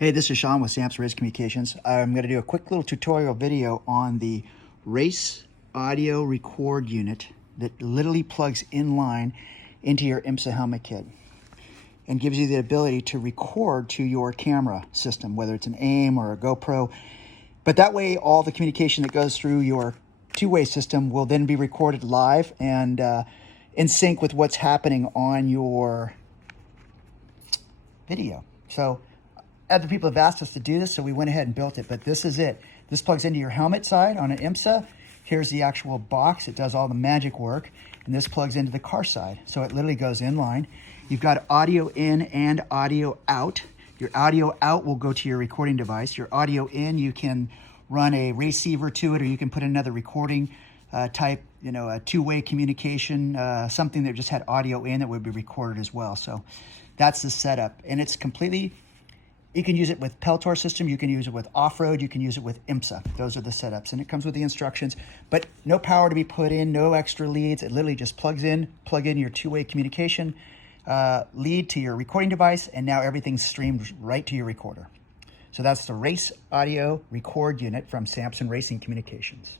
Hey, this is Sean with Sampson Race Communications. I'm going to do a quick little tutorial video on the race audio record unit that literally plugs in line into your IMSA helmet kit and gives you the ability to record to your camera system, whether it's an AIM or a GoPro. But that way, all the communication that goes through your two-way system will then be recorded live and in sync with what's happening on your video. So other people have asked us to do this, so we went ahead and built it, but this is it. This plugs into your helmet side on an IMSA. Here's the actual box. It does all the magic work, and this plugs into the car side. So it literally goes in line. You've got audio in and audio out. Your audio out will go to your recording device. Your audio in, you can run a receiver to it, or you can put another recording type, a two-way communication, something that just had audio in that would be recorded as well. So that's the setup, and it's completely. You can use it with Peltor system, you can use it with off-road, you can use it with IMSA. Those are the setups, and it comes with the instructions, but no power to be put in, no extra leads. It literally just plug in your two-way communication lead to your recording device, and now everything's streamed right to your recorder. So that's the race audio record unit from Sampson Racing Communications.